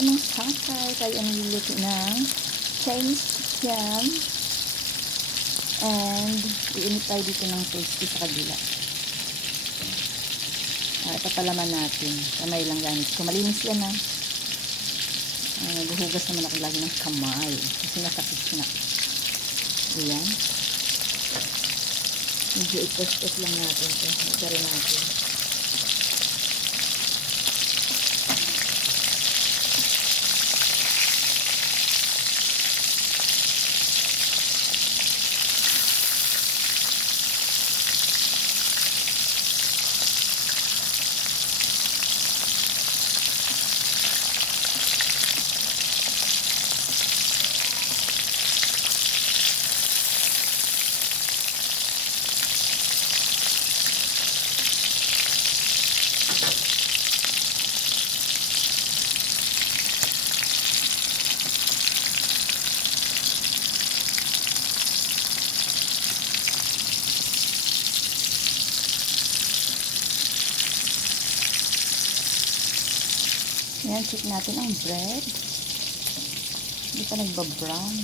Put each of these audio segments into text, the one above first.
Anong sangkay? Tayo ang niluluto ng Chinese yam. And, iinit tayo dito ng tasty sa kabila. Ah, ito palaman natin. Kamay lang gamit ko. Malinis yan ah. Ah, naghuhugas naman ako lagi ng kamay. Kasi nasakit na. Ayan. Medyo itos-tos lang natin ito. Ito rin natin. Ayan, check natin ang bread. Hindi pa nagbabrown.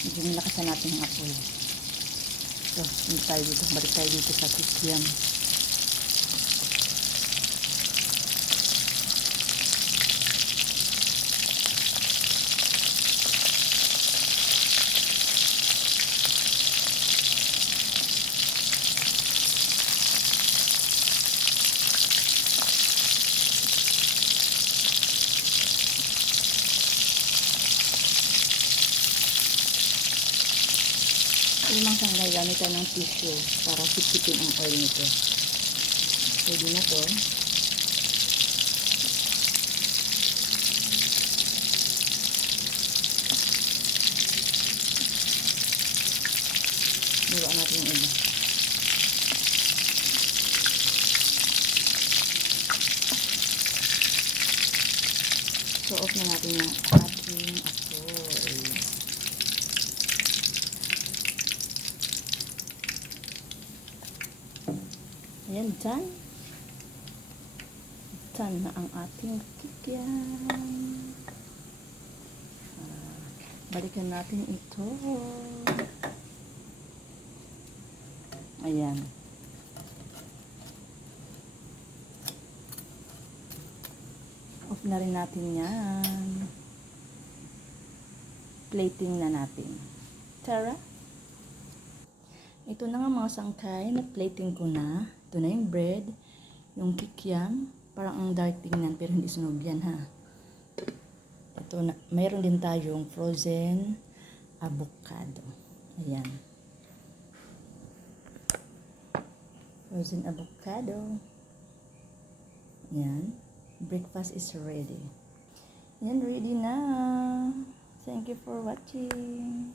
Medyo natin ang apoy. So, hindi tayo dito. Balik tayo dito sa kikiam. Limang sanglay, gamit tayo ng tissue para sipsipin ang oil nito. Pwede na to. Luruan natin yung iba. So, off na natin yung ating apoy. Ayan, done. Done na ang ating kikyan. Ah, balikan natin ito. Ayan. Off na rin natin yan. Plating na natin. Tara! Ito na nga mga sangkay, na-plating ko na. Ito na yung bread, yung kikyam. Parang ang dark tingnan pero hindi sunog yan ha. Ito na, mayroon din tayong frozen avocado. Ayan. Frozen avocado. Ayan. Breakfast is ready. Ayan, ready na. Thank you for watching.